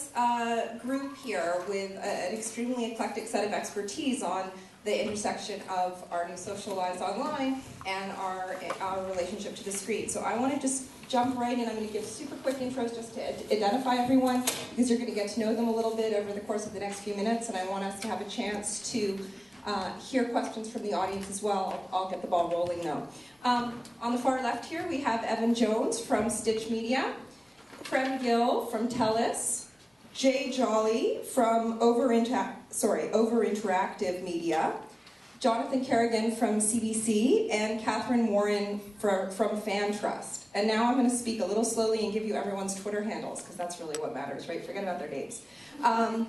Telus group here with an extremely eclectic set of expertise on the intersection of our new social lives online and our relationship to the screen. So I want to just jump right in. I'm going to give super quick intros just to identify everyone, because you're going to get to know them a little bit over the course of the next few minutes, and I want us to have a chance to hear questions from the audience as well. I'll get the ball rolling though. On the far left here, we have Evan Jones from Stitch Media, Prem Gill from Telus, Joly from Overinteractive Media, Jonathan Carrigan from CBC, and Catherine Warren from FanTrust. And now I'm going to speak a little slowly and give you everyone's Twitter handles, because that's really what matters, right? Forget about their names. Evan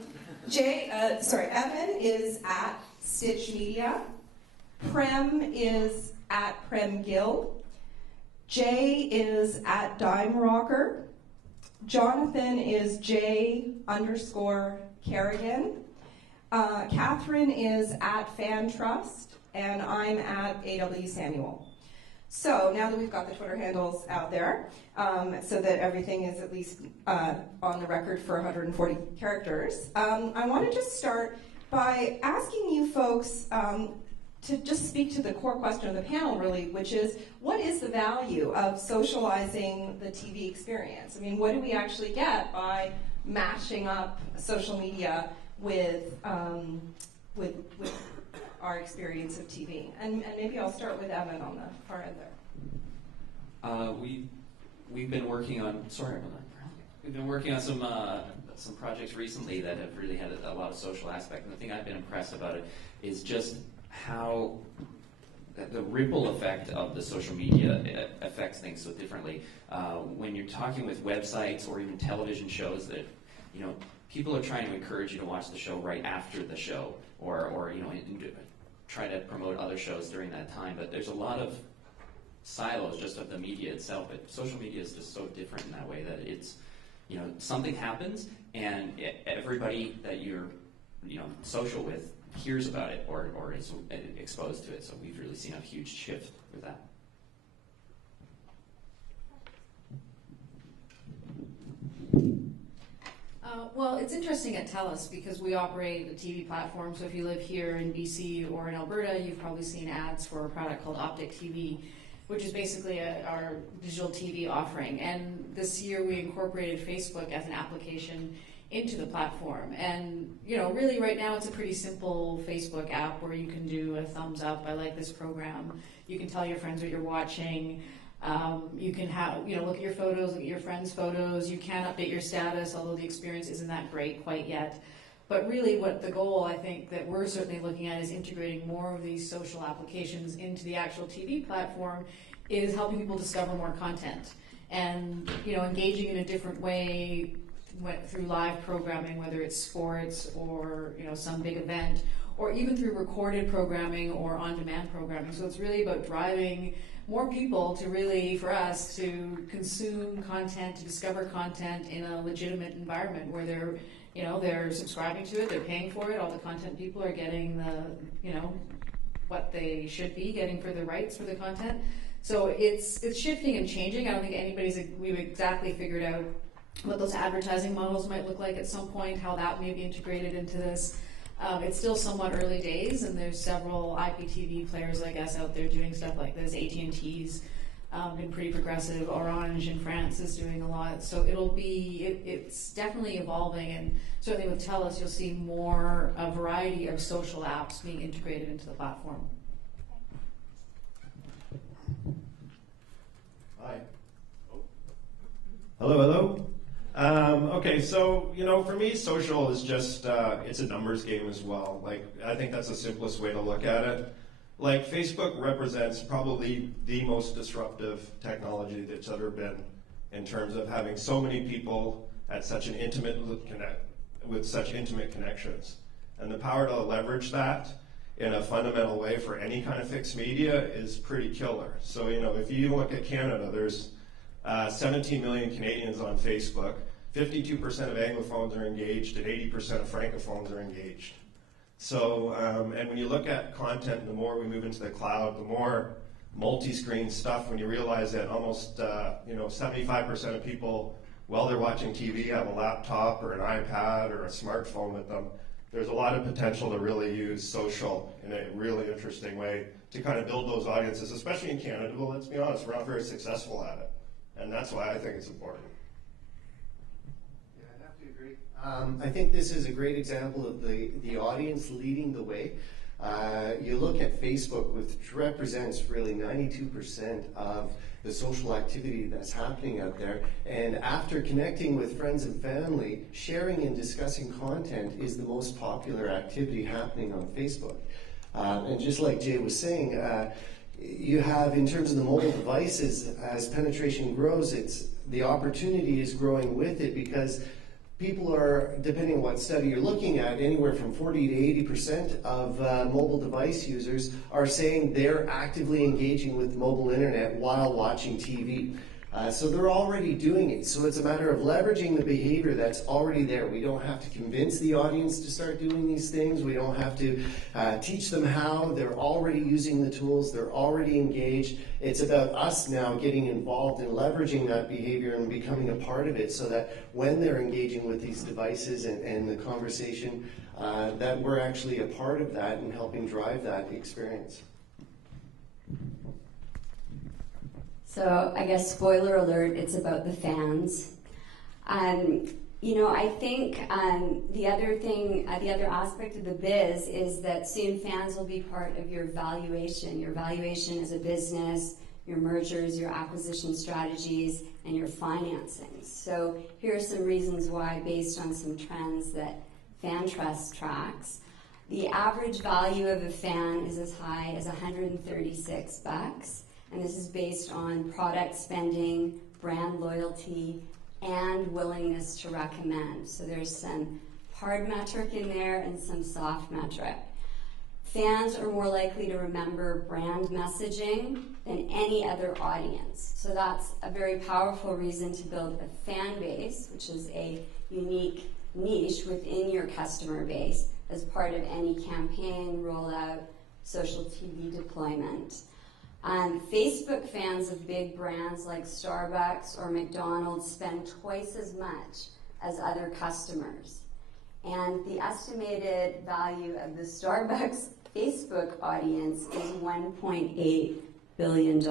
is at Stitch Media. Prem is at Prem Gill. Jay is at Dime Rocker. Jonathan is J_Carrigan. Catherine is at FanTrust, and I'm at AW Samuel. So now that we've got the Twitter handles out there, so that everything is at least on the record for 140 characters, I want to just start by asking you folks to just speak to the core question of the panel, really, which is, what is the value of socializing the TV experience? I mean, what do we actually get by mashing up social media with our experience of TV? And maybe I'll start with Evan on the far end there. We've been working on some projects recently that have really had a lot of social aspect, and the thing I've been impressed about it is just how the ripple effect of the social media affects things so differently. When you're talking with websites or even television shows that, people are trying to encourage you to watch the show right after the show, or try to promote other shows during that time. But there's a lot of silos just of the media itself. But social media is just so different in that way that it's, something happens and everybody that you're, social with hears about it or is exposed to it. So we've really seen a huge shift with that. Well, it's interesting at Telus because we operate a TV platform. So if you live here in BC or in Alberta, you've probably seen ads for a product called Optic TV, which is basically our digital TV offering. And this year we incorporated Facebook as an application into the platform. And, really right now it's a pretty simple Facebook app where you can do a thumbs up, I like this program. You can tell your friends what you're watching. You can look at your photos, look at your friends' photos. You can update your status, although the experience isn't that great quite yet. But really what the goal, I think, that we're certainly looking at is integrating more of these social applications into the actual TV platform, is helping people discover more content. And, engaging in a different way through live programming, whether it's sports or, some big event, or even through recorded programming or on-demand programming. So it's really about driving more people to really, for us, to consume content, to discover content in a legitimate environment where they're subscribing to it, they're paying for it, all the content people are getting what they should be getting for the rights for the content. So it's shifting and changing. I don't think we've exactly figured out what those advertising models might look like at some point, how that may be integrated into this. It's still somewhat early days, and there's several IPTV players, I guess, out there doing stuff like this. AT&T's been pretty progressive. Orange in France is doing a lot. So it's definitely evolving, and certainly with Telus, you'll see a variety of social apps being integrated into the platform. Hi. Hello. Okay, so, for me, social is just, it's a numbers game as well. I think that's the simplest way to look at it. Facebook represents probably the most disruptive technology that's ever been in terms of having so many people at such an with such intimate connections. And the power to leverage that in a fundamental way for any kind of fixed media is pretty killer. So, if you look at Canada, there's 17 million Canadians on Facebook. 52% of Anglophones are engaged, and 80% of Francophones are engaged. So, and when you look at content, the more we move into the cloud, the more multi-screen stuff, when you realize that almost 75% of people while they're watching TV, have a laptop or an iPad or a smartphone with them. There's a lot of potential to really use social in a really interesting way to kind of build those audiences, especially in Canada. But let's be honest, we're not very successful at it. And that's why I think it's important. Yeah, I'd have to agree. I think this is a great example of the audience leading the way. You look at Facebook, which represents really 92% of the social activity that's happening out there, and after connecting with friends and family, sharing and discussing content is the most popular activity happening on Facebook. And just like Jay was saying, you have, in terms of the mobile devices, as penetration grows, the opportunity is growing with it, because people are, depending on what study you're looking at, anywhere from 40 to 80% of mobile device users are saying they're actively engaging with mobile internet while watching TV. So they're already doing it. So it's a matter of leveraging the behavior that's already there. We don't have to convince the audience to start doing these things. We don't have to teach them how. They're already using the tools. They're already engaged. It's about us now getting involved in leveraging that behavior and becoming a part of it, so that when they're engaging with these devices and the conversation, that we're actually a part of that and helping drive that experience. So I guess spoiler alert, it's about the fans. You know, I think the other aspect of the biz is that soon fans will be part of your valuation as a business, your mergers, your acquisition strategies, and your financing. So here are some reasons why, based on some trends that FanTrust tracks. The average value of a fan is as high as $136. And this is based on product spending, brand loyalty, and willingness to recommend. So there's some hard metric in there and some soft metric. Fans are more likely to remember brand messaging than any other audience. So that's a very powerful reason to build a fan base, which is a unique niche within your customer base as part of any campaign, rollout, social TV deployment. Facebook fans of big brands like Starbucks or McDonald's spend twice as much as other customers. And the estimated value of the Starbucks Facebook audience is $1.8 billion.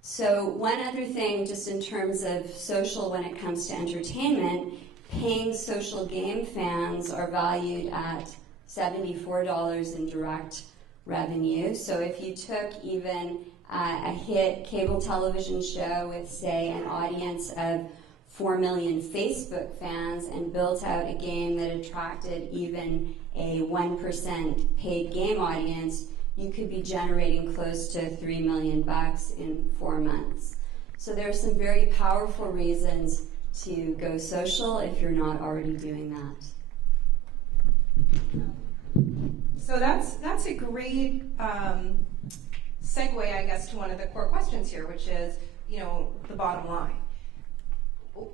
So one other thing, just in terms of social when it comes to entertainment, paying social game fans are valued at $74 in direct revenue. So if you took even a hit cable television show with, say, an audience of 4 million Facebook fans and built out a game that attracted even a 1% paid game audience, you could be generating close to $3 million in 4 months. So there are some very powerful reasons to go social if you're not already doing that. So that's a great segue, I guess, to one of the core questions here, which is, you know, the bottom line.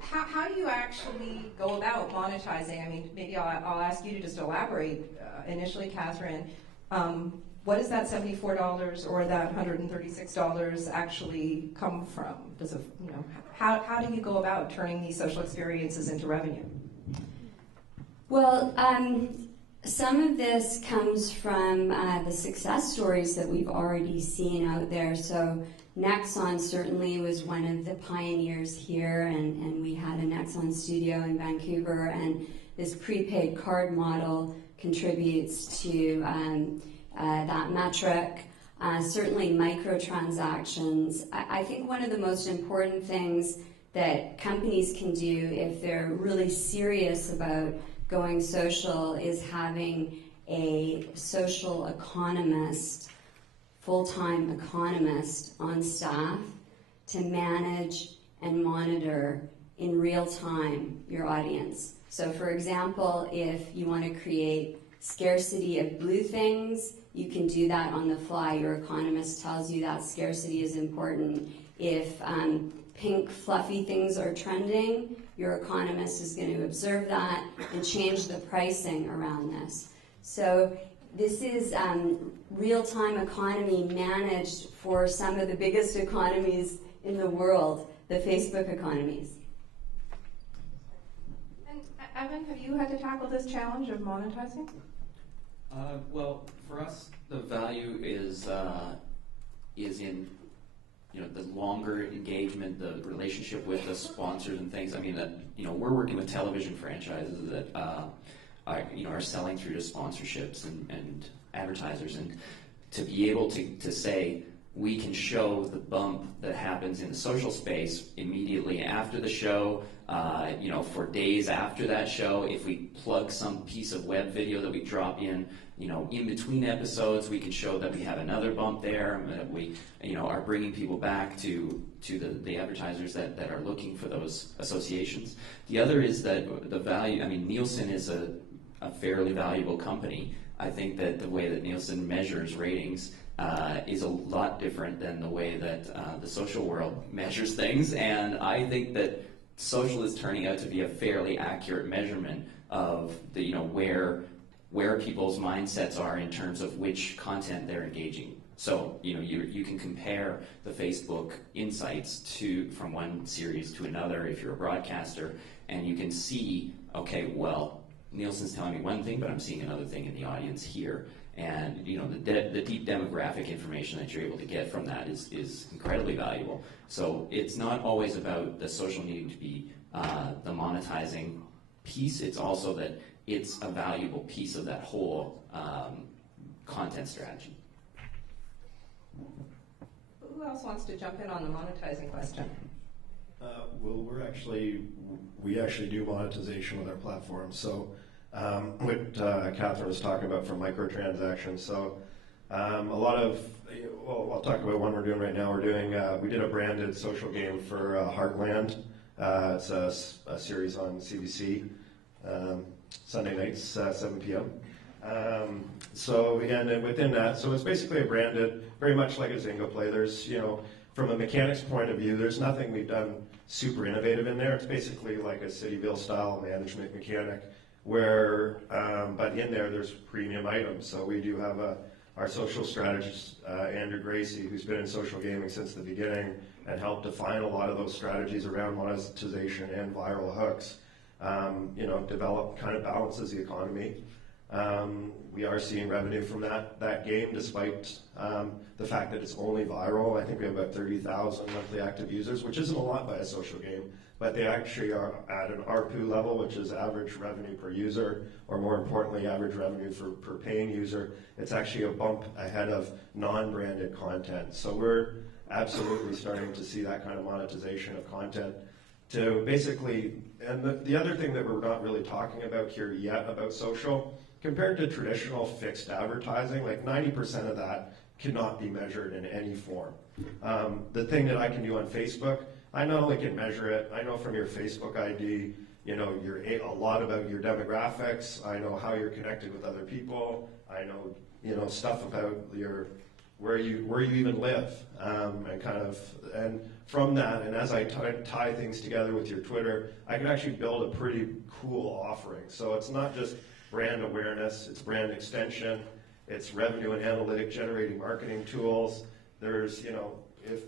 How do you actually go about monetizing? I mean, maybe I'll ask you to just elaborate initially, Catherine. What does that $74 or that $136 actually come from? Does it, you know, how do you go about turning these social experiences into revenue? Well, some of this comes from the success stories that we've already seen out there. So Nexon certainly was one of the pioneers here, and we had a Nexon studio in Vancouver, and this prepaid card model contributes to that metric. Certainly microtransactions. I think one of the most important things that companies can do if they're really serious about going social is having a social economist, full-time economist on staff to manage and monitor in real time your audience. So for example, if you want to create scarcity of blue things, you can do that on the fly. Your economist tells you that scarcity is important. If pink fluffy things are trending, your economist is going to observe that and change the pricing around this. So this is real-time economy managed for some of the biggest economies in the world, the Facebook economies. Evan, have you had to tackle this challenge of monetizing? Well, for us, the value is in the longer engagement, the relationship with the sponsors and things. I mean, we're working with television franchises that are selling through to sponsorships and advertisers, and to be able to say we can show the bump that happens in the social space immediately after the show, for days after that show. If we plug some piece of web video that we drop in between episodes, we can show that we have another bump there, and that we, are bringing people back to the advertisers that are looking for those associations. The other is that the value. I mean, Nielsen is a fairly valuable company. I think that the way that Nielsen measures ratings is a lot different than the way that the social world measures things, and I think that social is turning out to be a fairly accurate measurement of the where people's mindsets are in terms of which content they're engaging. So you can compare the Facebook insights from one series to another if you're a broadcaster, and you can see, okay, well, Nielsen's telling me one thing, but I'm seeing another thing in the audience here. And the deep demographic information that you're able to get from that is incredibly valuable. So it's not always about the social needing to be the monetizing piece. It's also that it's a valuable piece of that whole content strategy. Who else wants to jump in on the monetizing question? Well, we actually do monetization with our platform. So what Catherine was talking about from microtransactions. So a lot of, I'll talk about one we're doing right now. We did a branded social game for Heartland. It's a series on CBC, Sunday nights, 7 p.m. And within that, so it's basically a branded, very much like a Zynga play. There's, from a mechanics point of view, there's nothing we've done super innovative in there. It's basically like a Cityville style management mechanic where, but in there's premium items. So we do have our social strategist, Andrew Gracie, who's been in social gaming since the beginning and helped define a lot of those strategies around monetization and viral hooks. Develop kind of balances the economy. We are seeing revenue from that game, despite the fact that it's only viral. I think we have about 30,000 monthly active users, which isn't a lot by a social game, but they actually are at an ARPU level, which is average revenue per user, or more importantly, average revenue per paying user. It's actually a bump ahead of non-branded content. So we're absolutely starting to see that kind of monetization of content to basically, and the other thing that we're not really talking about here yet about social, compared to traditional fixed advertising, like 90% of that cannot be measured in any form. The thing that I can do on Facebook, I not only can measure it, I know from your Facebook ID, you're a lot about your demographics, I know how you're connected with other people, I know, stuff about where you even live, and from that, and as I tie things together with your Twitter, I can actually build a pretty cool offering. So it's not just brand awareness, it's brand extension, it's revenue and analytic generating marketing tools. There's,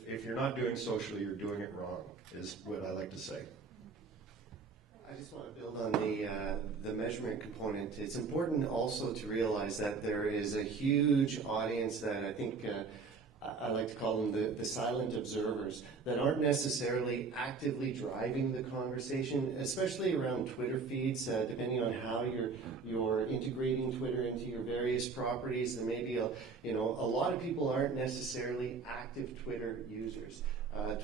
if you're not doing social, you're doing it wrong, is what I like to say. I just want to build on the measurement component. It's important also to realize that there is a huge audience that I think I like to call them the silent observers that aren't necessarily actively driving the conversation, especially around Twitter feeds, depending on how you're integrating Twitter into your various properties. There may be a lot of people aren't necessarily active Twitter users.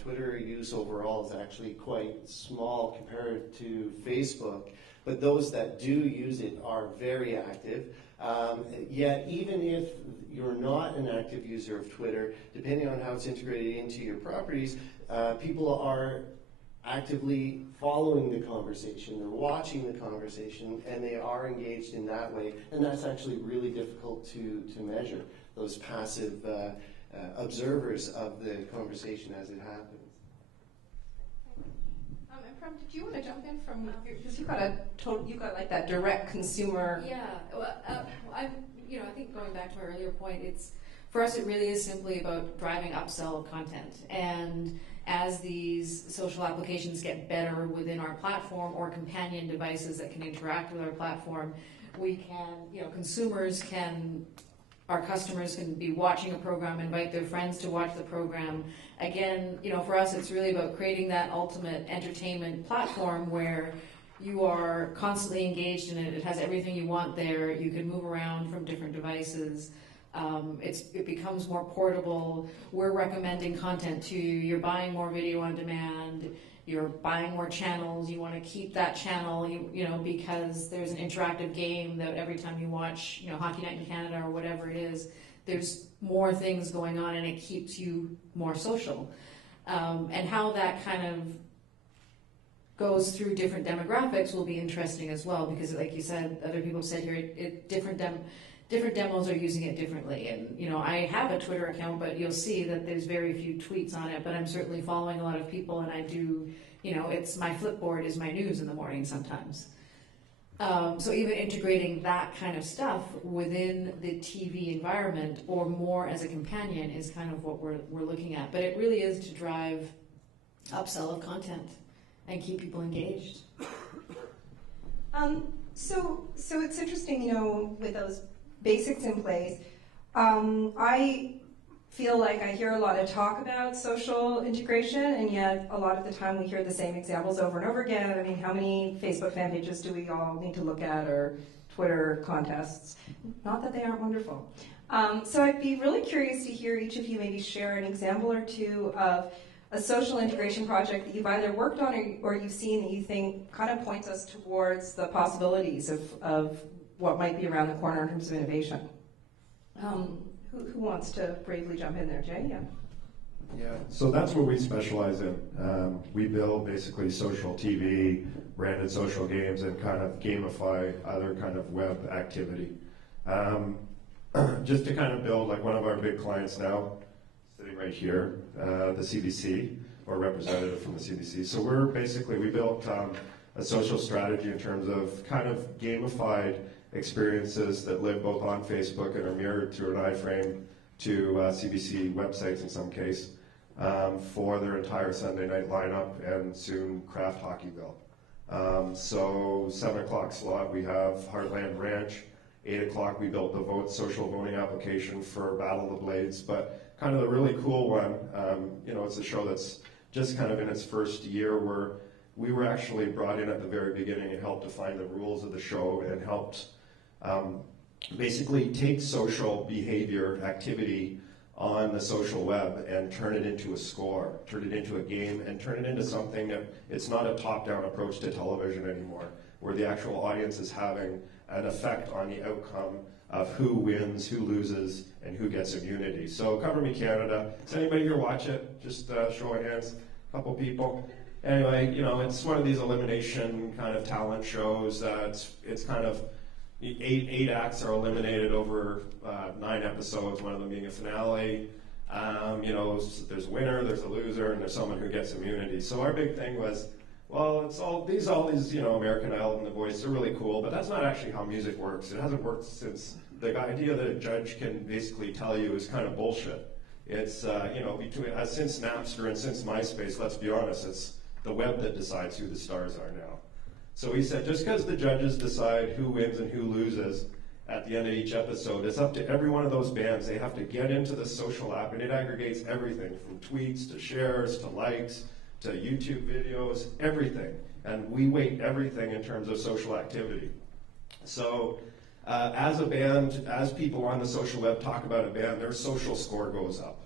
Twitter use overall is actually quite small compared to Facebook, but those that do use it are very active. Yet even if you're not an active user of Twitter, depending on how it's integrated into your properties, people are actively following the conversation, they're watching the conversation, and they are engaged in that way, and that's actually really difficult to measure, those passive observers of the conversation as it happens. And Prem, did you want to jump in because you got like that direct consumer? Yeah, well, I think going back to my earlier point, for us it really is simply about driving upsell of content. And as these social applications get better within our platform, or companion devices that can interact with our platform, we can, our customers can be watching a program, invite their friends to watch the program. Again, for us, it's really about creating that ultimate entertainment platform where you are constantly engaged in it. It has everything you want there. You can move around from different devices. It becomes more portable. We're recommending content to you. You're buying more video on demand. You're buying more channels. You want to keep that channel, because there's an interactive game that every time you watch, Hockey Night in Canada or whatever it is, there's more things going on, and it keeps you more social. And how that kind of goes through different demographics will be interesting as well, because like you said, other people said here, different demos are using it differently. And I have a Twitter account, but you'll see that there's very few tweets on it, but I'm certainly following a lot of people, and I do, it's my Flipboard is my news in the morning sometimes. So even integrating that kind of stuff within the TV environment, or more as a companion, is kind of what we're looking at. But it really is to drive upsell of content and keep people engaged. So it's interesting, with those basics in place. I feel like I hear a lot of talk about social integration, and yet a lot of the time we hear the same examples over and over again. I mean, how many Facebook fan pages do we all need to look at, or Twitter contests? Not that they aren't wonderful. So I'd be really curious to hear each of you maybe share an example or two of a social integration project that you've either worked on or you've seen that you think kind of points us towards the possibilities of what might be around the corner in terms of innovation. Who wants to bravely jump in there? Jay? Yeah. Yeah, so that's what we specialize in. We build basically social TV, branded social games, and kind of gamify other kind of web activity. Just to kind of build, like one of our big clients now, sitting right here, the CBC, or representative from the CBC. So we built a social strategy in terms of kind of gamified experiences that live both on Facebook and are mirrored through an iframe to CBC websites in some case, for their entire Sunday night lineup and soon Craft Hockeyville. So 7 o'clock slot we have Heartland Ranch. 8 o'clock we built the social voting application for Battle of the Blades. But kind of the really cool one, it's a show that's just kind of in its first year, where we were actually brought in at the very beginning and helped define the rules of the show, and helped basically take social behavior activity on the social web and turn it into a score, turn it into a game, and turn it into something that it's not a top-down approach to television anymore, where the actual audience is having an effect on the outcome of who wins, who loses, and who gets immunity. So Cover Me Canada, does anybody here watch it? Just show of hands, a couple people. Anyway, it's one of these elimination kind of talent shows that it's kind of, eight acts are eliminated over 9 episodes, one of them being a finale. There's a winner, there's a loser, and there's someone who gets immunity. So our big thing was, well, it's all these American Idol and The Voice are really cool, but that's not actually how music works. It hasn't worked since the idea that a judge can basically tell you is kind of bullshit. It's since Napster and since MySpace, let's be honest, it's the web that decides who the stars are now. So we said, just because the judges decide who wins and who loses at the end of each episode, it's up to every one of those bands. They have to get into the social app, and it aggregates everything from tweets to shares to likes to YouTube videos, everything. And we weight everything in terms of social activity. So as a band, as people on the social web talk about a band, their social score goes up.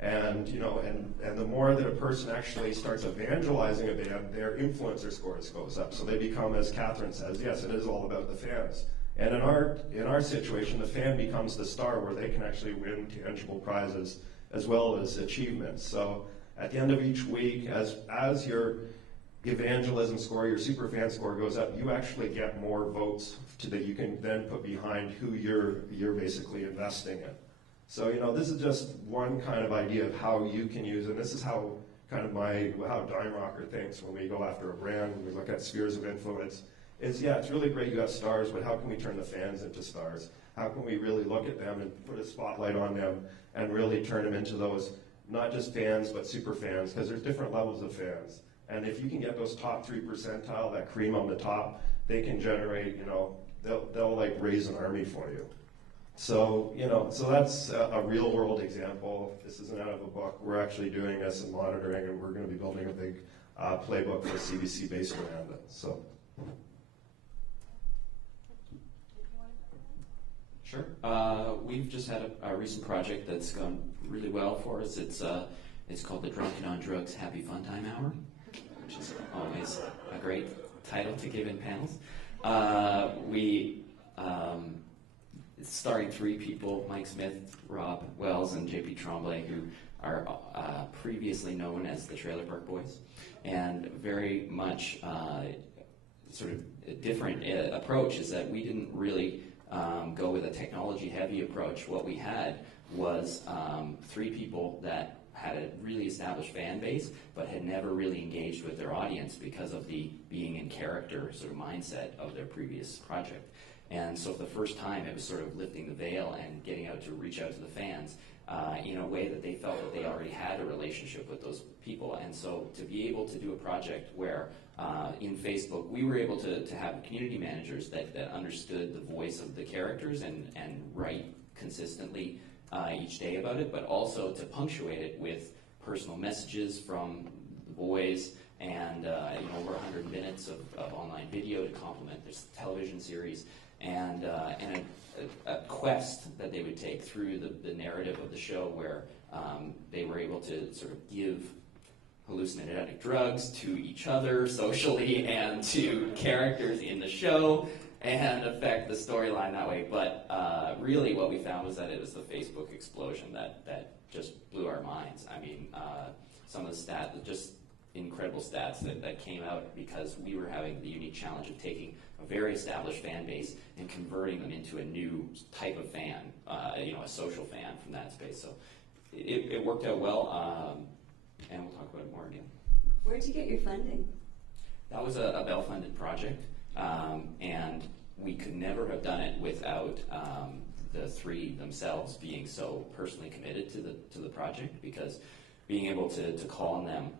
And the more that a person actually starts evangelizing a band, their influencer scores goes up. So they become, as Catherine says, yes, it is all about the fans. And in our situation, the fan becomes the star, where they can actually win tangible prizes as well as achievements. So at the end of each week, as your evangelism score, your superfan score goes up, you actually get more votes that you can then put behind who you're basically investing in. So, this is just one kind of idea of how you can use, and this is how kind of how Dime Rocker thinks when we go after a brand, when we look at spheres of influence. It's really great you have stars, but how can we turn the fans into stars? How can we really look at them and put a spotlight on them and really turn them into those, not just fans, but super fans, because there's different levels of fans. And if you can get those top 3 percentile, that cream on the top, they can generate, they'll like raise an army for you. So, so that's a real world example. This isn't out of a book. We're actually doing this and monitoring, and we're going to be building a big playbook for CBC based around it. So. Sure. We've just had a recent project that's gone really well for us. It's called the Drunken on Drugs Happy Fun Time Hour, which is always a great title to give in panels. It's starring 3 people, Mike Smith, Rob Wells, and JP Tremblay, who are previously known as the Trailer Park Boys, and very much sort of a different approach is that we didn't really go with a technology-heavy approach. What we had was 3 people that had a really established fan base, but had never really engaged with their audience because of the being in character sort of mindset of their previous project. And so for the first time, it was sort of lifting the veil and getting out to reach out to the fans in a way that they felt that they already had a relationship with those people. And so to be able to do a project where in Facebook, we were able to have community managers that understood the voice of the characters and write consistently each day about it, but also to punctuate it with personal messages from the boys and over 100 minutes of online video to complement this television series, and a quest that they would take through the narrative of the show where they were able to sort of give hallucinogenic drugs to each other socially and to characters in the show and affect the storyline that way. But really what we found was that it was the Facebook explosion that just blew our minds. I mean, some of the stats, just incredible stats that came out because we were having the unique challenge of taking a very established fan base and converting them into a new type of fan, a social fan from that space. So it worked out well, and we'll talk about it more again. Where'd you get your funding? That was a Bell-funded project, and we could never have done it without the 3 themselves being so personally committed to the project, because being able to call on them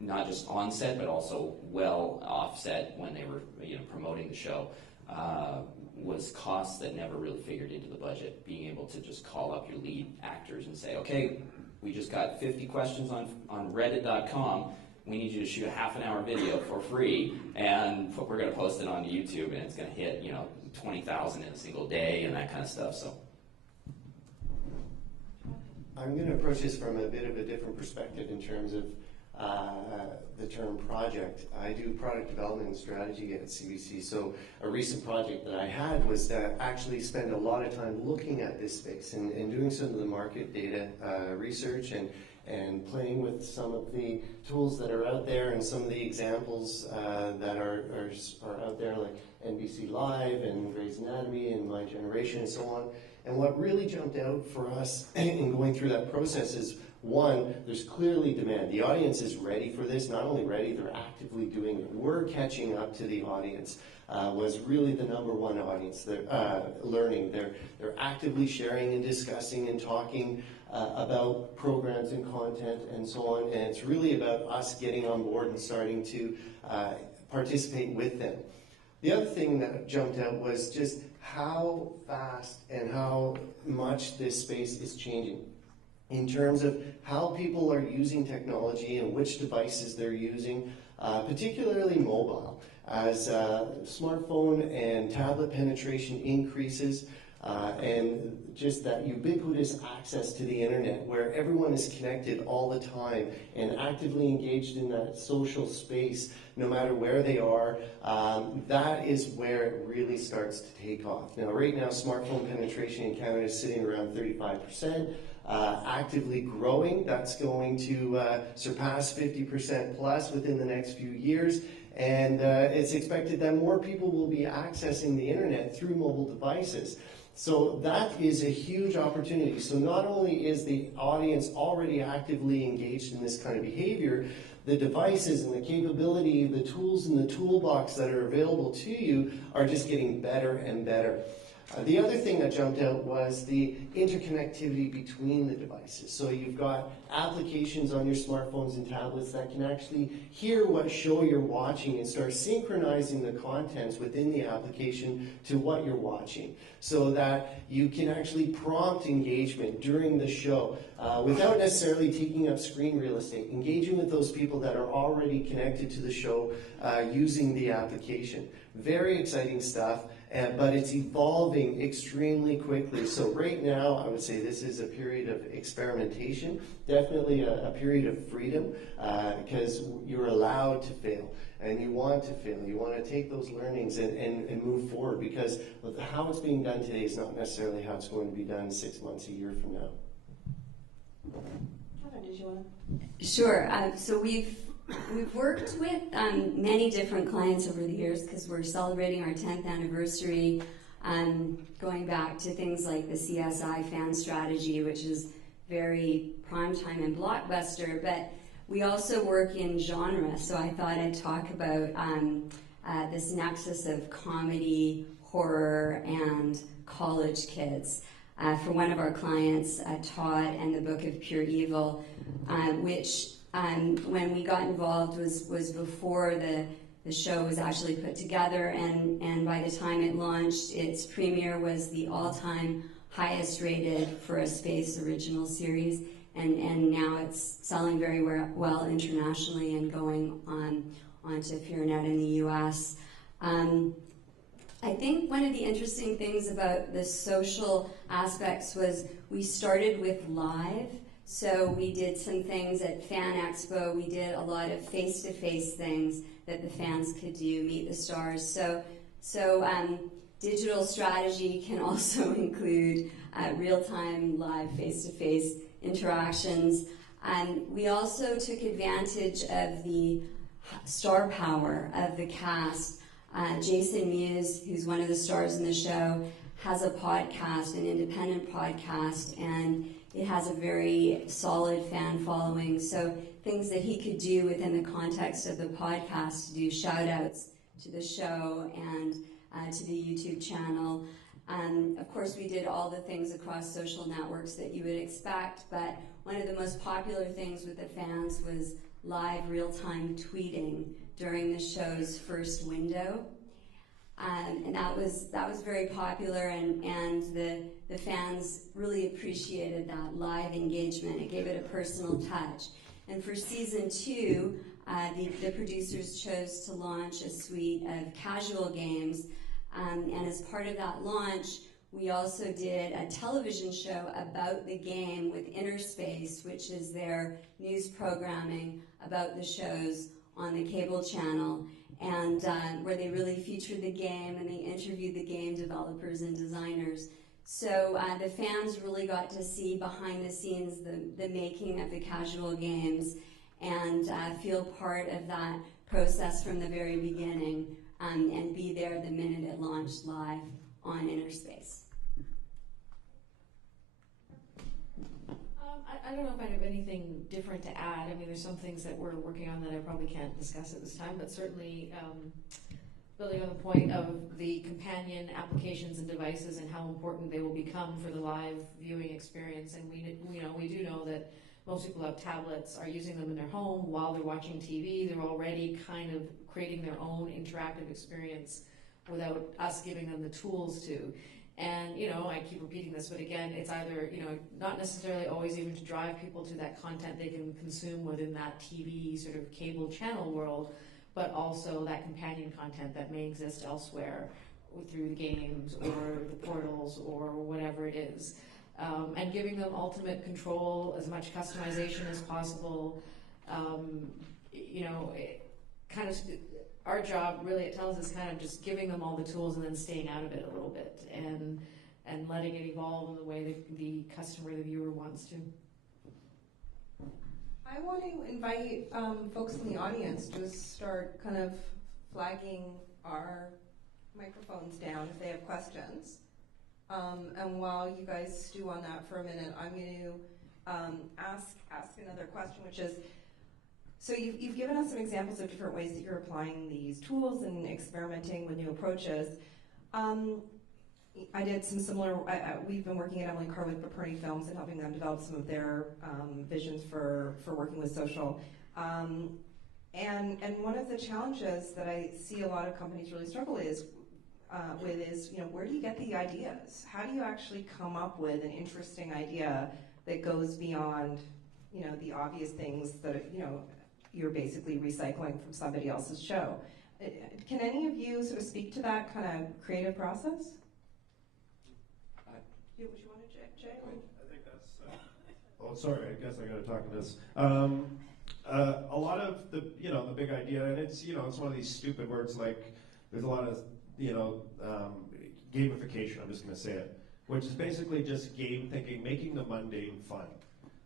not just on set, but also well offset when they were promoting the show, was costs that never really figured into the budget. Being able to just call up your lead actors and say, okay, we just got 50 questions on reddit.com. We need you to shoot a half-an-hour video for free, and we're going to post it on YouTube, and it's going to hit 20,000 in a single day and that kind of stuff. So I'm going to approach this from a bit of a different perspective in terms of the term project. I do product development and strategy at CBC, so a recent project that I had was to actually spend a lot of time looking at this space and doing some of the market data research and playing with some of the tools that are out there and some of the examples that are out there, like NBC Live and Grey's Anatomy and My Generation and so on. And what really jumped out for us in going through that process is, one, there's clearly demand. The audience is ready for this. Not only ready, they're actively doing it. We're catching up to the audience. Was really the number one audience. They're learning. They're actively sharing and discussing and talking about programs and content and so on. And it's really about us getting on board and starting to participate with them. The other thing that jumped out was just how fast and how much this space is changing in terms of how people are using technology and which devices they're using, particularly mobile. As smartphone and tablet penetration increases, and just that ubiquitous access to the internet where everyone is connected all the time and actively engaged in that social space no matter where they are, that is where it really starts to take off. Now, right now, smartphone penetration in Canada is sitting around 35%, actively growing. That's going to surpass 50% plus within the next few years. And it's expected that more people will be accessing the internet through mobile devices. So that is a huge opportunity. So not only is the audience already actively engaged in this kind of behavior, the devices and the capability, the tools in the toolbox that are available to you are just getting better and better. The other thing that jumped out was the interconnectivity between the devices. So you've got applications on your smartphones and tablets that can actually hear what show you're watching and start synchronizing the contents within the application to what you're watching, so that you can actually prompt engagement during the show without necessarily taking up screen real estate, engaging with those people that are already connected to the show using the application. Very exciting stuff. But it's evolving extremely quickly. So right now, I would say this is a period of experimentation, definitely a period of freedom, because you're allowed to fail, and you want to fail. You want to take those learnings and move forward, because how it's being done today is not necessarily how it's going to be done 6 months, a year from now. Kevin, did you want to? Sure. So we've worked with many different clients over the years, because we're celebrating our 10th anniversary, going back to things like the CSI fan strategy, which is very primetime and blockbuster, but we also work in genre. So I thought I'd talk about this nexus of comedy, horror, and college kids. For one of our clients, Todd and the Book of Pure Evil, which when we got involved was before the show was actually put together, and by the time it launched, its premiere was the all-time highest rated for a space original series, and now it's selling very well internationally and going onto FearNet in the US. I think one of the interesting things about the social aspects was we started with live. So we did some things at Fan Expo. We did a lot of face-to-face things that the fans could do, meet the stars. So digital strategy can also include real-time, live, face-to-face interactions. We also took advantage of the star power of the cast. Jason Mewes, who's one of the stars in the show, has a podcast, an independent podcast, and it has a very solid fan following. So things that he could do within the context of the podcast, to do shout outs to the show and to the YouTube channel. Of course, we did all the things across social networks that you would expect, but one of the most popular things with the fans was live real-time tweeting during the show's first window. And that was very popular, and the fans really appreciated that live engagement. It gave it a personal touch. And for season 2, the producers chose to launch a suite of casual games, and as part of that launch, we also did a television show about the game with Inner Space, which is their news programming about the shows on the cable channel, and where they really featured the game and they interviewed the game developers and designers. So the fans really got to see behind the scenes the making of the casual games, and feel part of that process from the very beginning, and be there the minute it launched live on Inner Space. I don't know if I have anything different to add. I mean, there's some things that we're working on that I probably can't discuss at this time, but certainly building on the point of the companion applications and devices and how important they will become for the live viewing experience. And we do know that most people who have tablets are using them in their home while they're watching TV. They're already kind of creating their own interactive experience without us giving them the tools to. And, I keep repeating this, but again, it's either, not necessarily always even to drive people to that content they can consume within that TV sort of cable channel world, but also that companion content that may exist elsewhere through the games or the portals or whatever it is. And giving them ultimate control, as much customization as possible. Our job really at Telus is kind of just giving them all the tools and then staying out of it a little bit and letting it evolve in the way that the customer, the viewer wants to. I want to invite folks in the audience to start kind of flagging our microphones down if they have questions. And while you guys stew on that for a minute, I'm going to ask another question, which is, so you've given us some examples of different ways that you're applying these tools and experimenting with new approaches. I did some similar, we've been working at Emily Carr with Paperny Films and helping them develop some of their visions for working with social. And one of the challenges that I see a lot of companies really struggle is, where do you get the ideas? How do you actually come up with an interesting idea that goes beyond, the obvious things that, you're basically recycling from somebody else's show? Can any of you sort of speak to that kind of creative process? Would you want to, Jay? I think that's. Oh, sorry. I guess I got to talk to this. A lot of the big idea, and it's it's one of these stupid words like there's a lot of gamification. I'm just going to say it, which is basically just game thinking, making the mundane fun.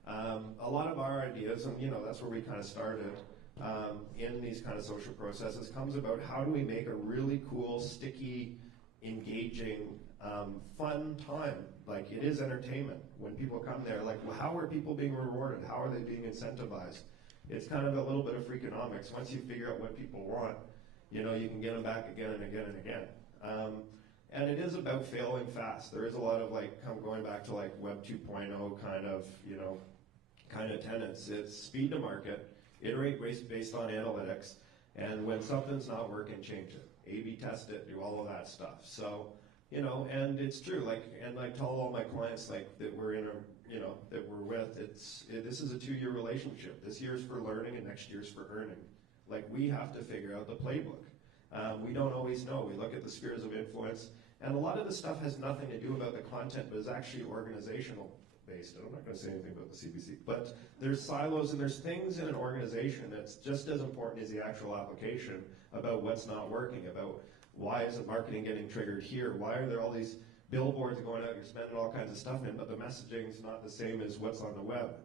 A lot of our ideas, and that's where we kind of started in these kind of social processes, comes about how do we make a really cool, sticky, engaging, fun time. Like, it is entertainment. When people come there, like, well, how are people being rewarded? How are they being incentivized? It's kind of a little bit of Freakonomics. Once you figure out what people want, you can get them back again and again and again. And it is about failing fast. There is a lot of going back to Web 2.0 kind of tenets. It's speed to market, iterate based on analytics, and when something's not working, change it. A/B test it, do all of that stuff. So, and it's true. Tell all my clients that we're in that we're with. This is a 2-year relationship. This year's for learning, and next year's for earning. We have to figure out the playbook. We don't always know. We look at the spheres of influence, and a lot of this stuff has nothing to do about the content, but is actually organizational based. And I'm not going to say anything about the CBC, but there's silos and there's things in an organization that's just as important as the actual application about what's not working, about why isn't marketing getting triggered here? Why are there all these billboards going out, you're spending all kinds of stuff in, but the messaging's not the same as what's on the web.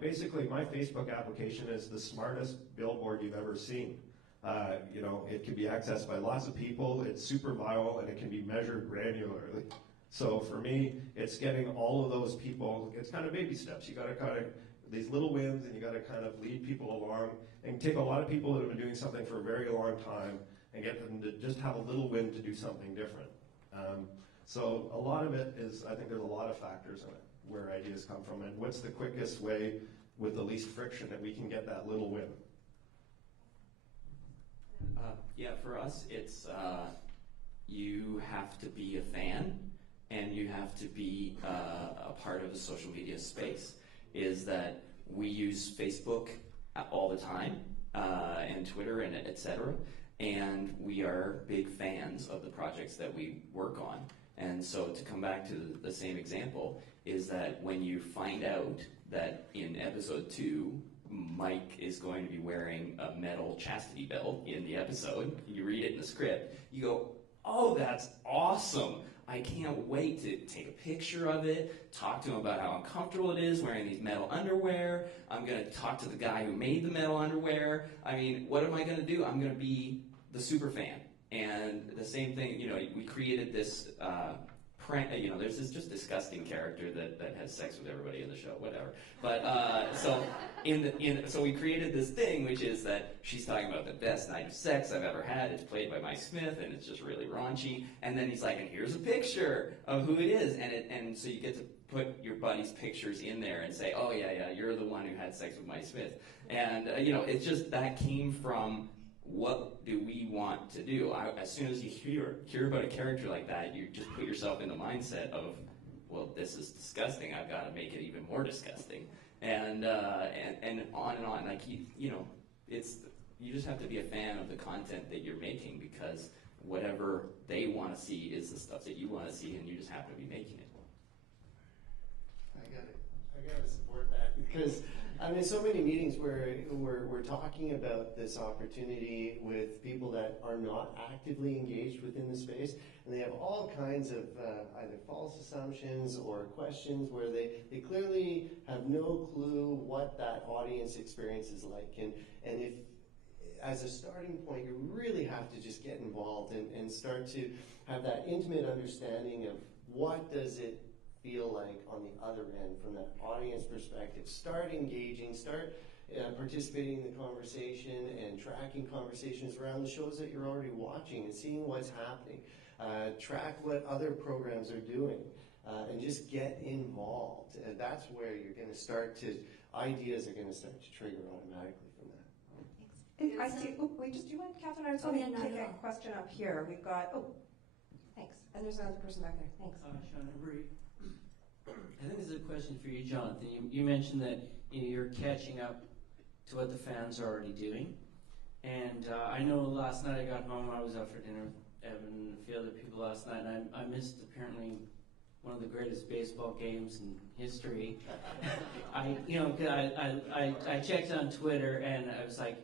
Basically, my Facebook application is the smartest billboard you've ever seen. It can be accessed by lots of people, it's super viral, and it can be measured granularly. So for me, it's getting all of those people, it's kind of baby steps. You gotta kind of, these little wins, and you gotta kind of lead people along, and take a lot of people that have been doing something for a very long time, and get them to just have a little win to do something different. So a lot of it is, I think there's a lot of factors in it, where ideas come from, and what's the quickest way with the least friction that we can get that little win. For us, it's you have to be a fan, and you have to be a part of the social media space. Is that we use Facebook all the time, and Twitter, and et cetera, and we are big fans of the projects that we work on. And so to come back to the same example, is that when you find out that in episode 2, Mike is going to be wearing a metal chastity belt in the episode, you read it in the script, you go, oh, that's awesome. I can't wait to take a picture of it, talk to him about how uncomfortable it is wearing these metal underwear. I'm going to talk to the guy who made the metal underwear. I mean, what am I going to do? I'm going to be the super fan. And the same thing, we created this Prem, there's this just disgusting character that has sex with everybody in the show, whatever. But so we created this thing, which is that she's talking about the best night of sex I've ever had. It's played by Mike Smith, and it's just really raunchy. And then he's like, and here's a picture of who it is, and so you get to put your buddy's pictures in there and say, oh yeah, you're the one who had sex with Mike Smith. And it's just that came from, what do we want to do? As soon as you hear about a character like that, you just put yourself in the mindset of, well, this is disgusting. I've got to make it even more disgusting, and on and on. It's you just have to be a fan of the content that you're making, because whatever they want to see is the stuff that you want to see, and you just happen to be making it. I got to support that, because so many meetings where we're talking about this opportunity with people that are not actively engaged within the space, and they have all kinds of either false assumptions or questions where they clearly have no clue what that audience experience is like, and if as a starting point, you really have to just get involved and start to have that intimate understanding of what does it feel like on the other end from that audience perspective. Start engaging, start participating in the conversation and tracking conversations around the shows that you're already watching and seeing what's happening. Track what other programs are doing. And just get involved. And that's where you're going to start to, ideas are going to start to trigger automatically from that. I see. Oh, wait, just do you mind, Catherine? I just want to take a question up here. We've got. Oh, thanks. And there's another person back there. Thanks. Sean Embry. I think this is a question for you, Jonathan. You mentioned that you're catching up to what the fans are already doing, and I know last night I got home. I was out for dinner with Evan and a few other people last night, and I missed apparently one of the greatest baseball games in history. I checked on Twitter, and I was like,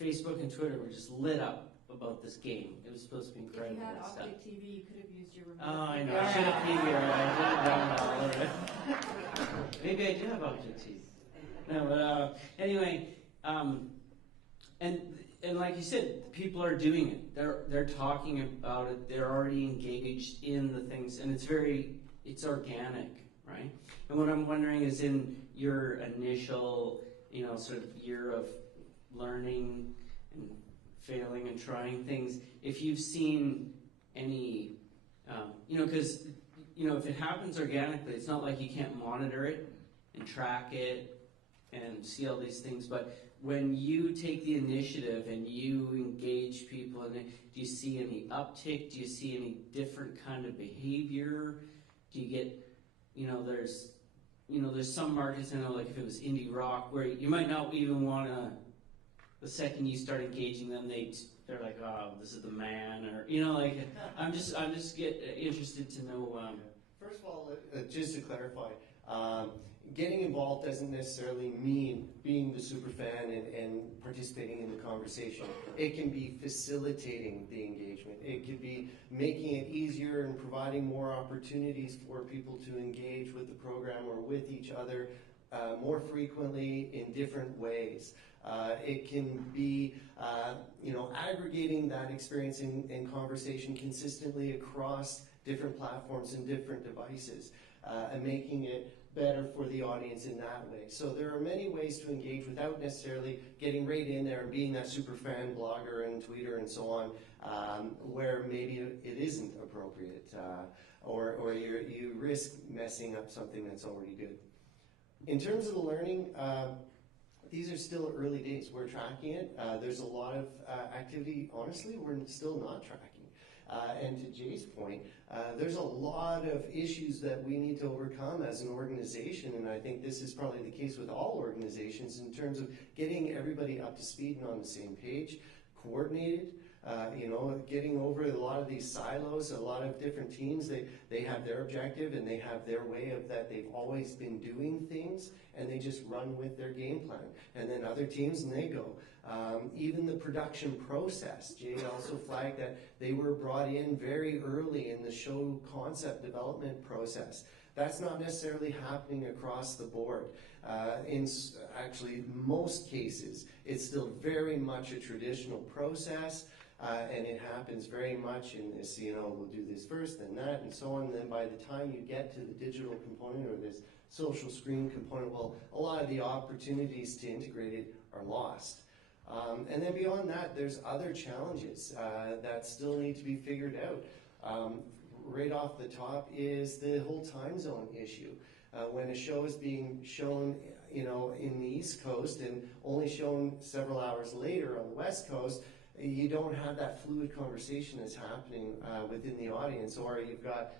Facebook and Twitter were just lit up about this game. It was supposed to be incredible. If you had and stuff. Optic TV, you could have used your remote. Oh, I know. I should have PVR'd. I should have done that. Maybe I do have Optic TV. No, but anyway, and like you said, people are doing it. They're talking about it. They're already engaged in the things, and it's organic, right? And what I'm wondering is, in your initial, sort of year of learning and failing and trying things, if you've seen any, because if it happens organically, it's not like you can't monitor it and track it and see all these things, but when you take the initiative and you engage people, and do you see any uptick? Do you see any different kind of behavior? Do you get, there's some markets, I know, like if it was indie rock, where you might not even want to, the second you start engaging them, they're like, oh, this is the man, or I'm just interested to know. First of all, just to clarify, getting involved doesn't necessarily mean being the super fan and participating in the conversation. It can be facilitating the engagement. It could be making it easier and providing more opportunities for people to engage with the program or with each other more frequently in different ways. It can be, aggregating that experience in conversation consistently across different platforms and different devices, and making it better for the audience in that way. So there are many ways to engage without necessarily getting right in there and being that super fan blogger and tweeter and so on, where maybe it isn't appropriate, or you risk messing up something that's already good. In terms of the learning, these are still early days. We're tracking it. There's a lot of activity. Honestly, we're still not tracking. And to Jay's point, there's a lot of issues that we need to overcome as an organization, and I think this is probably the case with all organizations in terms of getting everybody up to speed and on the same page, coordinated, getting over a lot of these silos. A lot of different teams, they have their objective and they have their way of that they've always been doing things, and they just run with their game plan. And then other teams, and they go. Even the production process, Jay also flagged that they were brought in very early in the show concept development process. That's not necessarily happening across the board. In actually most cases, it's still very much a traditional process, and it happens very much in this, we'll do this first, then that, and so on. And then by the time you get to the digital component or this social screen component, well, a lot of the opportunities to integrate it are lost. And then beyond that, there's other challenges that still need to be figured out. Right off the top is the whole time zone issue. When a show is being shown, in the East Coast and only shown several hours later on the West Coast, you don't have that fluid conversation that's happening within the audience, or you've got,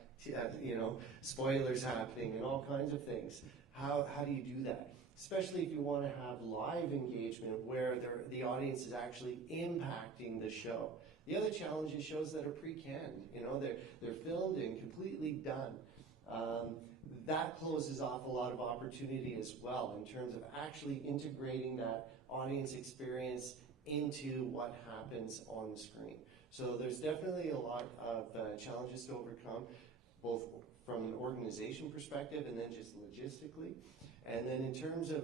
spoilers happening and all kinds of things. How do you do that? Especially if you want to have live engagement where the audience is actually impacting the show. The other challenge is shows that are pre-canned. They're filmed and completely done. That closes off a lot of opportunity as well in terms of actually integrating that audience experience into what happens on the screen. So there's definitely a lot of challenges to overcome, both from an organization perspective and then just logistically. And then in terms of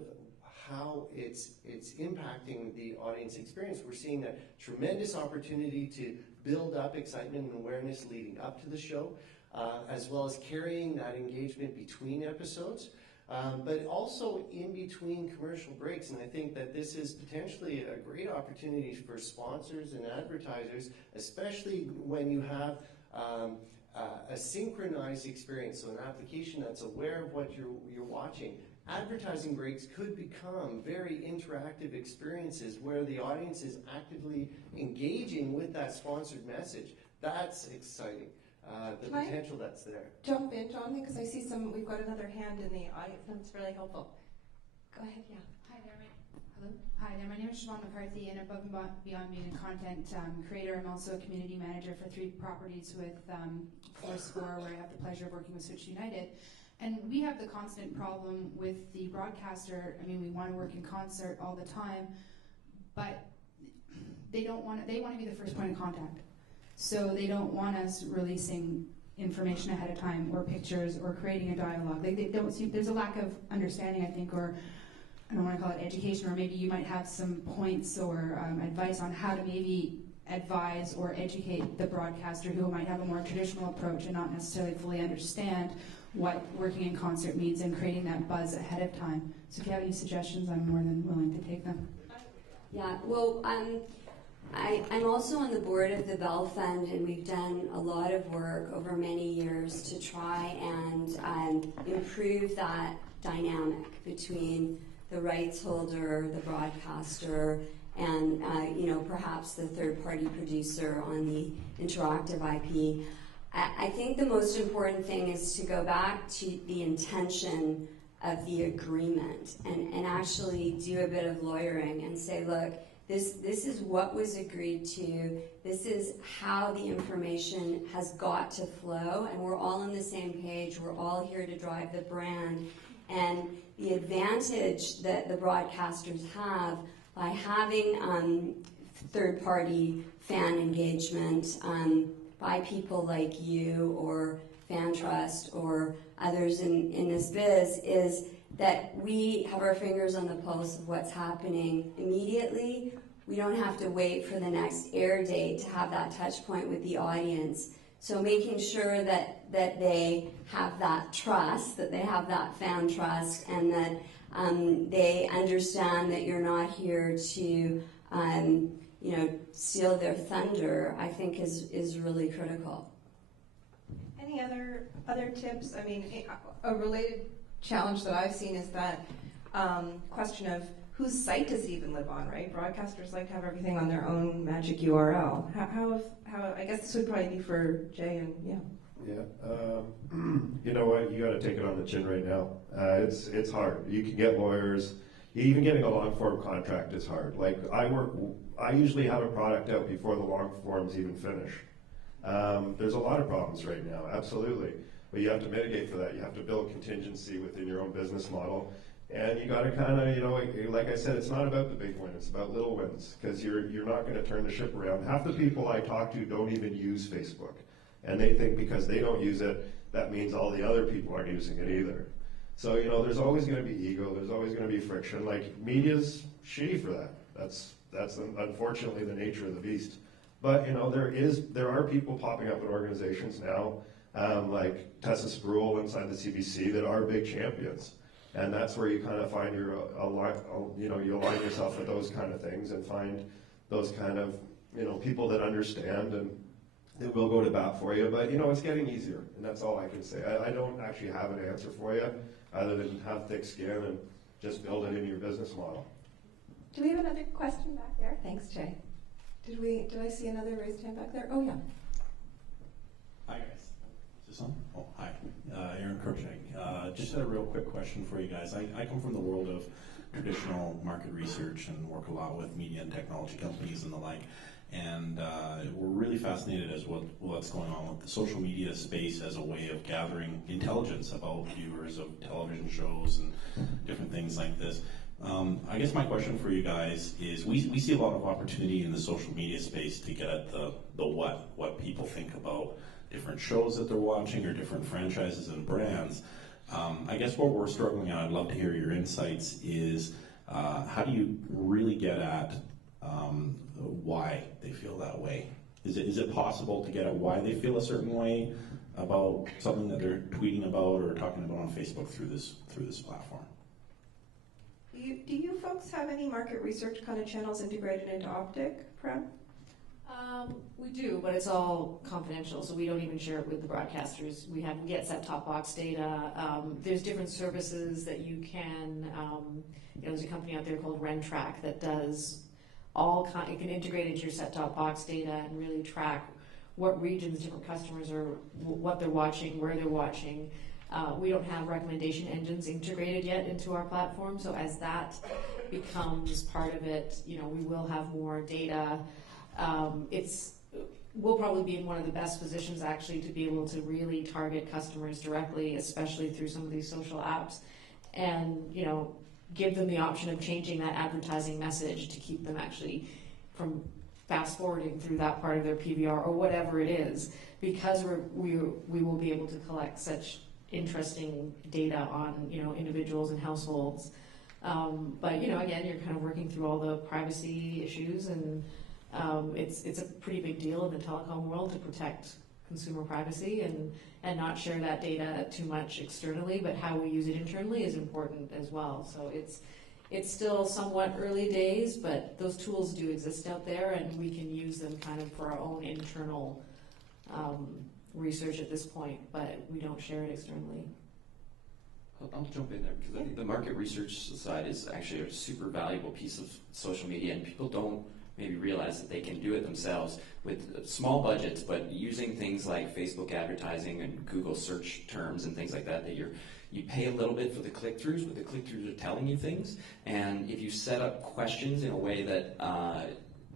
how it's impacting the audience experience, we're seeing that tremendous opportunity to build up excitement and awareness leading up to the show, as well as carrying that engagement between episodes. And then in terms of how it's impacting the audience experience, we're seeing that tremendous opportunity to build up excitement and awareness leading up to the show, as well as carrying that engagement between episodes. And then in terms of how it's impacting the audience experience, we're seeing that tremendous opportunity to build up excitement and awareness leading up to the show, as well as carrying that engagement between episodes. but also in between commercial breaks. And I think that this is potentially a great opportunity for sponsors and advertisers, especially when you have a synchronized experience, so an application that's aware of what you're watching. Advertising breaks could become very interactive experiences where the audience is actively engaging with that sponsored message. That's exciting. The Can I potential that's there. Jump in, Jonathan, because I see we've got another hand in the audience, and it's really helpful. Go ahead, yeah. Hi there, my name is Siobhan McCarthy, and above and beyond being a content creator, I'm also a community manager for 3 properties with Fourscore, where I have the pleasure of working with Switch United. And we have the constant problem with the broadcaster. I mean, we want to work in concert all the time, but they want to be the first point of contact. So they don't want us releasing information ahead of time, or pictures, or creating a dialogue. They don't see, there's a lack of understanding, I think, or I don't want to call it education, or maybe you might have some points or advice on how to maybe advise or educate the broadcaster who might have a more traditional approach and not necessarily fully understand what working in concert means and creating that buzz ahead of time. So if you have any suggestions, I'm more than willing to take them. Yeah, well, I'm also on the board of the Bell Fund, and we've done a lot of work over many years to try and improve that dynamic between the rights holder, the broadcaster, and perhaps the third-party producer on the interactive IP. I think the most important thing is to go back to the intention of the agreement and actually do a bit of lawyering and say, look, this is what was agreed to, this is how the information has got to flow, and we're all on the same page, we're all here to drive the brand. And the advantage that the broadcasters have by having third-party fan engagement by people like you or FanTrust or others in this biz is that we have our fingers on the pulse of what's happening immediately. We don't have to wait for the next air date to have that touch point with the audience. So making sure that they have that trust, that they have that fan trust, and that they understand that you're not here to steal their thunder, I think is really critical. Any other tips? I mean, a related challenge that I've seen is that question of whose site does it even live on, right? Broadcasters like to have everything on their own magic URL. How I guess this would probably be for Jay and yeah. Yeah, you know what? You got to take it on the chin right now. It's hard. You can get lawyers. Even getting a long form contract is hard. Like I usually have a product out before the long forms even finish. There's a lot of problems right now, absolutely. But you have to mitigate for that. You have to build contingency within your own business model. And you got to kind of, like I said, it's not about the big win, it's about little wins, because you're not going to turn the ship around. Half the people I talk to don't even use Facebook. And they think because they don't use it, that means all the other people aren't using it either. So, there's always going to be ego, there's always going to be friction. Like, media's shitty for that. That's unfortunately the nature of the beast. But, there are people popping up in organizations now, like Tessa Spruill inside the CBC, that are big champions. And that's where you kind of find you align yourself with those kind of things and find those kind of, people that understand and that will go to bat for you. But, it's getting easier, and that's all I can say. I don't actually have an answer for you other than have thick skin and just build it into your business model. Do we have another question back there? Thanks, Jay. Did I see another raised hand back there? Oh, yeah. Hi, guys. Is this on? Oh, hi. Aaron Cruikshank. Just had a real quick question for you guys. I come from the world of traditional market research and work a lot with media and technology companies and the like. And we're really fascinated as what's going on with the social media space as a way of gathering intelligence about viewers of television shows and different things like this. I guess my question for you guys is, we see a lot of opportunity in the social media space to get at the what people think about different shows that they're watching or different franchises and brands. I guess what we're struggling at, I'd love to hear your insights, is how do you really get at why they feel that way? Is it possible to get at why they feel a certain way about something that they're tweeting about or talking about on Facebook through this platform. Do you folks have any market research kind of channels integrated into Optic, Prem? We do, but it's all confidential, so we don't even share it with the broadcasters. We get set-top box data. There's different services that you can, there's a company out there called RenTrack that does it can integrate into your set-top box data and really track what regions different customers are, what they're watching, where they're watching. We don't have recommendation engines integrated yet into our platform, so as that becomes part of it, we will have more data. We'll probably be in one of the best positions actually to be able to really target customers directly, especially through some of these social apps, and give them the option of changing that advertising message to keep them actually from fast forwarding through that part of their PVR or whatever it is, because we will be able to collect such interesting data on individuals and households. But again, you're kind of working through all the privacy issues, and it's a pretty big deal in the telecom world to protect consumer privacy and not share that data too much externally, but how we use it internally is important as well. So it's still somewhat early days, but those tools do exist out there, and we can use them kind of for our own internal research at this point, but we don't share it externally. I'll jump in there because I think the market research side is actually a super valuable piece of social media, and people don't maybe realize that they can do it themselves with small budgets, but using things like Facebook advertising and Google search terms and things like that you pay a little bit for the click-throughs, but the click-throughs are telling you things. And if you set up questions in a way that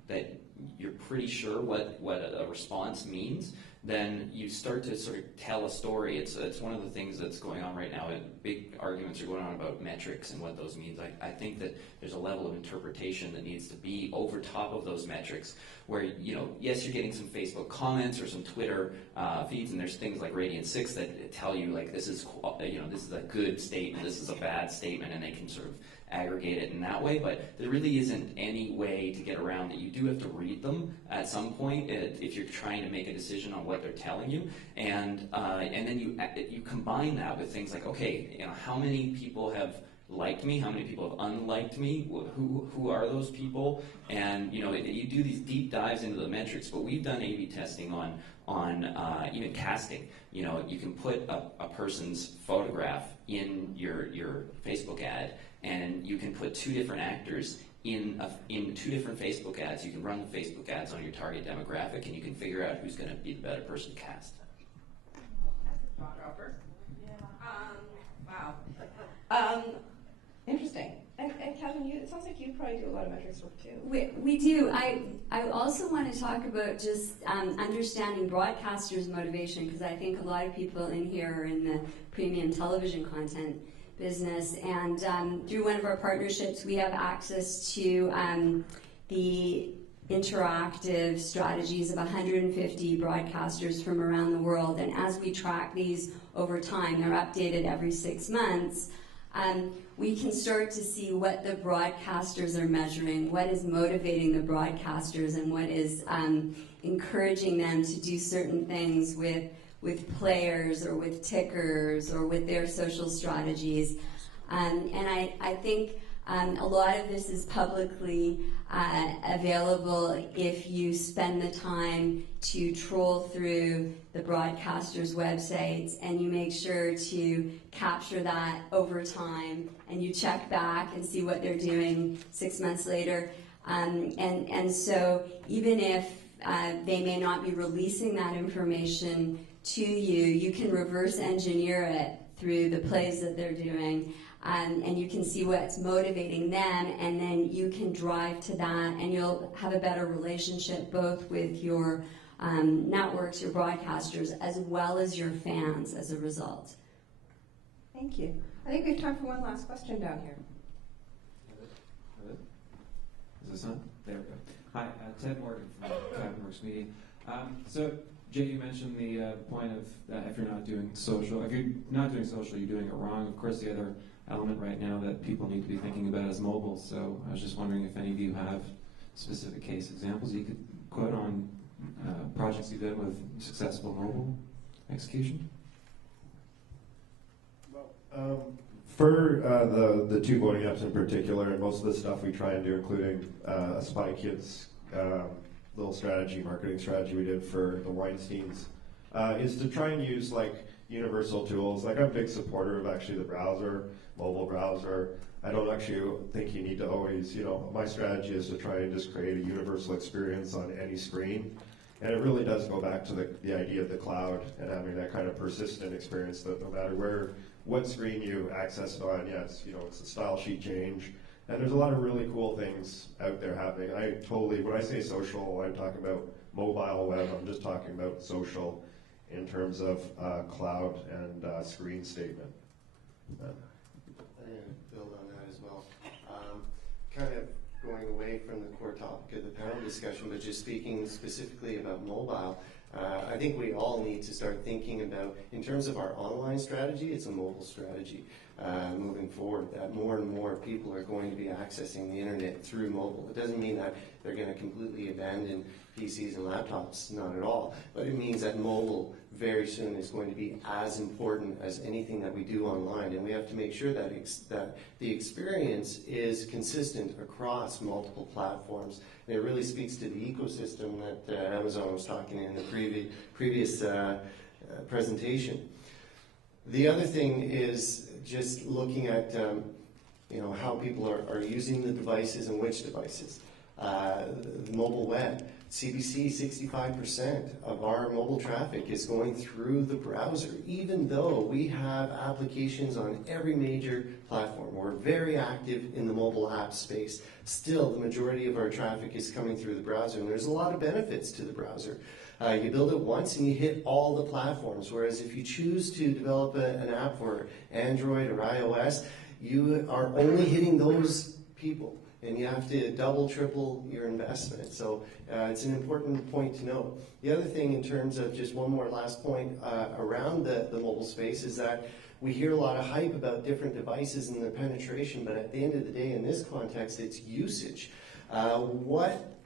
that you're pretty sure what a response means, then you start to sort of tell a story. It's one of the things that's going on right now. Big arguments are going on about metrics and what those means. I think that there's a level of interpretation that needs to be over top of those metrics where, yes, you're getting some Facebook comments or some Twitter feeds, and there's things like Radiant 6 that tell you, like, this is a good statement, this is a bad statement, and they can sort of aggregate it in that way, but there really isn't any way to get around that. You do have to read them at some point if you're trying to make a decision on what they're telling you, and then you combine that with things like, okay, how many people have liked me, how many people have unliked me, who are those people, and you do these deep dives into the metrics. But we've done A/B testing on even casting. You can put a person's photograph in your Facebook ad, and you can put two different actors in two different Facebook ads. You can run the Facebook ads on your target demographic, and you can figure out who's going to be the better person to cast. That's a thought offer. Yeah. Wow. Interesting. And Kevin, it sounds like you probably do a lot of metrics work too. We do. I also want to talk about just understanding broadcasters' motivation, because I think a lot of people in here are in the premium television content business, and through one of our partnerships we have access to the interactive strategies of 150 broadcasters from around the world, and as we track these over time, they're updated every 6 months, we can start to see what the broadcasters are measuring, what is motivating the broadcasters, and what is encouraging them to do certain things with players or with tickers or with their social strategies. And I think a lot of this is publicly available if you spend the time to troll through the broadcasters' websites, and you make sure to capture that over time, and you check back and see what they're doing 6 months later. And so even if they may not be releasing that information to you, you can reverse engineer it through the plays that they're doing, and you can see what's motivating them, and then you can drive to that, and you'll have a better relationship both with your networks, your broadcasters, as well as your fans as a result. Thank you. I think we have time for one last question down here. Is this on? There we go. Hi, Ted Morgan from Cabinworks Media. So, Jay, you mentioned the point of that if you're not doing social, you're doing it wrong. Of course, the other element right now that people need to be thinking about is mobile. So I was just wondering if any of you have specific case examples you could quote on projects you've done with successful mobile. execution? For the two voting apps in particular, and most of the stuff we try and do, including a Spy Kids little marketing strategy we did for the Weinsteins, is to try and use like universal tools. Like I'm a big supporter of actually the browser, mobile browser. I don't actually think you need to always, my strategy is to try and just create a universal experience on any screen. And it really does go back to the idea of the cloud and having that kind of persistent experience that no matter what screen you access it on, it's a style sheet change. And there's a lot of really cool things out there happening. When I say social, I'm talking about mobile web. I'm just talking about social in terms of cloud and screen statement. I'm going to build on that as well. Kind of going away from the core topic of the panel discussion, but just speaking specifically about mobile, I think we all need to start thinking about, in terms of our online strategy, it's a mobile strategy moving forward, that more and more people are going to be accessing the internet through mobile. It doesn't mean that they're going to completely abandon PCs and laptops, not at all, but it means that mobile very soon is going to be as important as anything that we do online, and we have to make sure that the experience is consistent across multiple platforms. And it really speaks to the ecosystem that Amazon was talking in the previous presentation. The other thing is just looking at how people are using the devices and which devices. The mobile web. CBC, 65% of our mobile traffic is going through the browser, even though we have applications on every major platform. We're very active in the mobile app space. Still, the majority of our traffic is coming through the browser, and there's a lot of benefits to the browser. You build it once and you hit all the platforms, whereas if you choose to develop an app for Android or iOS, you are only hitting those people. And you have to double, triple your investment. So it's an important point to note. The other thing in terms of just one more last point around the mobile space is that we hear a lot of hype about different devices and their penetration, but at the end of the day, in this context, it's usage. What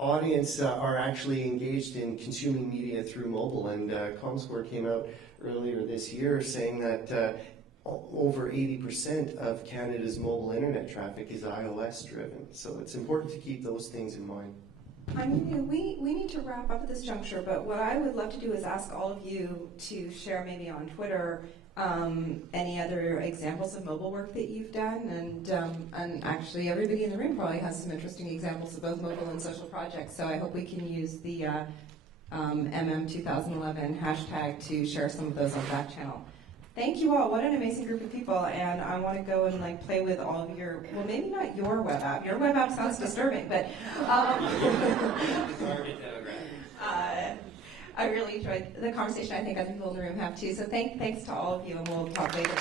audience are actually engaged in consuming media through mobile? And ComScore came out earlier this year saying that over 80% of Canada's mobile internet traffic is iOS driven. So it's important to keep those things in mind. I mean, we need to wrap up at this juncture, but what I would love to do is ask all of you to share maybe on Twitter any other examples of mobile work that you've done, and actually everybody in the room probably has some interesting examples of both mobile and social projects, so I hope we can use the MM2011 hashtag to share some of those on back channel. Thank you all. What an amazing group of people. And I want to go and play with all of your, well, maybe not your web app. Your web app sounds disturbing, but I really enjoyed the conversation. I think other people in the room have too. So thanks to all of you, and we'll talk later.